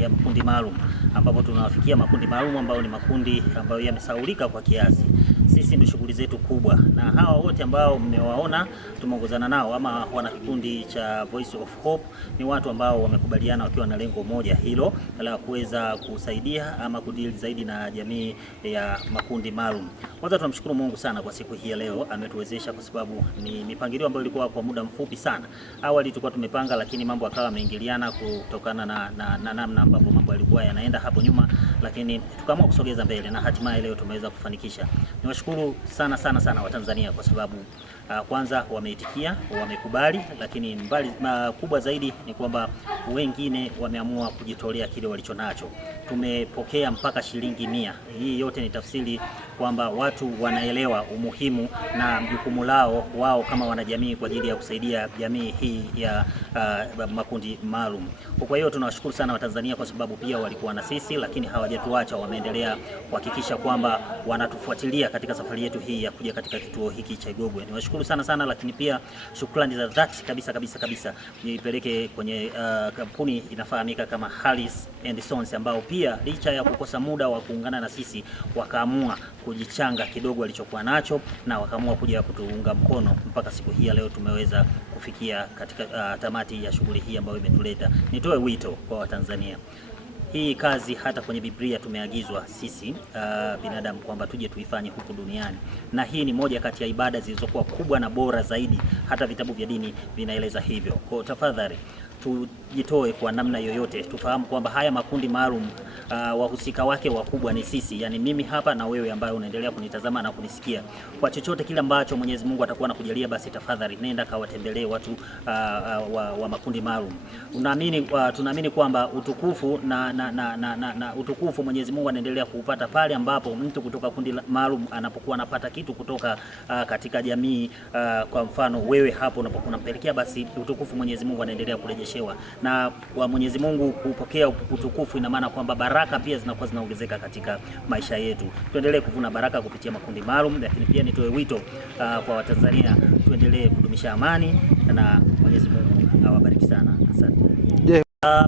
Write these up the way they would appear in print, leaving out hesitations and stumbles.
ya makundi maalum, ambapo tunawafikia makundi maalum ambao ni makundi ambayo yamesahaulika kwa kiasi. Sisi ndio shughuli zetu kubwa, na hawa wote ambao mmewaona tumeongozana nao ama wana kikundi cha Voice of Hope ni watu ambao wamekubaliana wakiwa na lengo moja hilo la kuweza kusaidia ama kudili zaidi na jamii ya makundi maalum. Kwanza tunamshukuru Mungu sana kwa siku hii ya leo, ametuwezesha kwa sababu ni mipangilio ambayo ilikuwa kwa muda mfupi sana. Awali tulikuwa tumepanga, lakini mambo yakawa yameingiliana kutokana na namna ambapo mambo yalikuwa yanaenda hapo nyuma, lakini tukaamua kusogeza mbele na hatimaye leo tumeweza kufanikisha. Niwashukuru sana Watanzania kwa sababu kwanza wameitikia, wamekubali, lakini kubwa zaidi ni kwamba wengine wameamua kujitolea kile walichonacho. Tumepokea mpaka shilingi 100. Hii yote ni tafsiri kwamba watu wanaelewa umuhimu na jukumu lao wao kama wanajamii kwa ajili ya kusaidia jamii hii ya makundi maalum. Kwa hiyo tunawashukuru sana Watanzania kwa sababu pia walikuwa na sisi, lakini hawajatuacha, wameendelea kuhakikisha kwamba wanatufuatilia katika safari yetu hii ya kuja katika kituo hiki cha Igogwe. Niwashukuru sana, lakini pia shukrani za dhati kabisa nipeleke kwenye kampuni inafahamika kama Harris and Sons, ambao pia licha ya kukosa muda wa kuungana na sisi wakaamua kujichanga kidogo walichokuwa nacho na wakaamua kuja kutuunga mkono mpaka siku hii ya leo tumeweza kufikia katika tamati ya shughuli hii ambayo imetuleta. Nitoe wito kwa Watanzania. Hii kazi hata kwenye Biblia tumeagizwa sisi binadamu kwamba tuje tuifanye huku duniani, na hii ni moja kati ya ibada zilizokuwa kubwa na bora zaidi, hata vitabu vya dini vinaeleza hivyo. Kwa tafadhali tujitoe kwa namna yoyote, tufahamu kwamba haya makundi maalum wahusika wake wakubwa ni sisi, yani mimi hapa na wewe ambaye unaendelea kunitazama na kunisikia. Kwa chochote kile ambacho Mwenyezi Mungu atakuwa anakujalia, basi tafadhali nenda kawatembelee watu wa makundi maalum. Tunaamini kwamba utukufu na utukufu Mwenyezi Mungu anaendelea kuupata pale ambapo mtu kutoka kundi maalum anapokuwa anapata kitu kutoka katika jamii. Kwa mfano wewe hapo unapokuwa unampelekea, basi utukufu Mwenyezi Mungu anaendelea kurejeshewa, na kwa Mwenyezi Mungu kupokea utukufu ina maana kwamba baraka pia zinakuwa zinaongezeka katika maisha yetu. Tuendelee kuvuna baraka kupitia makundi maalum, lakini pia nitoe wito kwa Watanzania tuendelee kudumisha amani na Mwenyezi Mungu awabariki sana. Asante.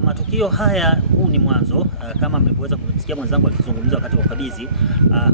Matukio haya, huu ni mwanzo. Kama mlivyoweza kusikia mwenzangu akizungumza wakati wa ukabidhi,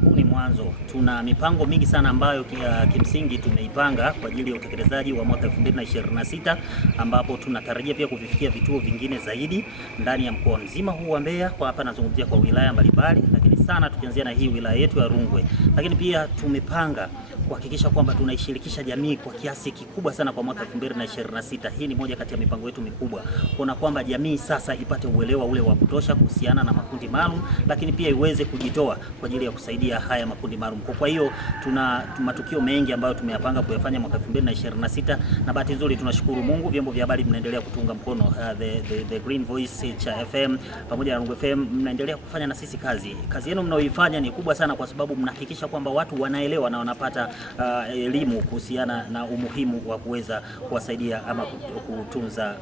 huu ni mwanzo. Tuna mipango mingi sana ambayo kimsingi tumeipanga kwa ajili ya utekelezaji wa mwaka 2026, ambapo tunatarajia pia kuvifikia vituo vingine zaidi ndani ya mkoa mzima huu wa Mbeya. Kwa hapa nazungumzia kwa wilaya mbalimbali, lakini sana tukianzia na hii wilaya yetu ya Rungwe. Lakini pia tumepanga kuhakikisha kwamba tunaishirikisha jamii kwa kiasi kikubwa sana kwa mwaka 2026. Hii ni moja kati ya mipango yetu mikubwa, kuona kwamba jamii sasa ipate uelewa ule wa kutosha kuhusiana na makundi maalum, lakini pia iweze kujitoa kwa ajili ya kusaidia haya makundi maalum. Kwa hiyo tuna matukio mengi ambayo tumeyapanga kuyafanya mwaka 2026, na bahati nzuri tunashukuru Mungu, vyombo vya habari mnaendelea kutunga mkono. The Green Voice cha FM pamoja na Rungwe FM mnaendelea kufanya na sisi kazi yenu mnaoifanya ni kubwa sana, kwa sababu mnahakikisha kwamba watu wanaelewa na wanapata elimu kuhusiana na umuhimu wa kuweza kuwasaidia ama kutunza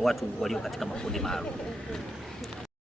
watu walio katika makundi maalum.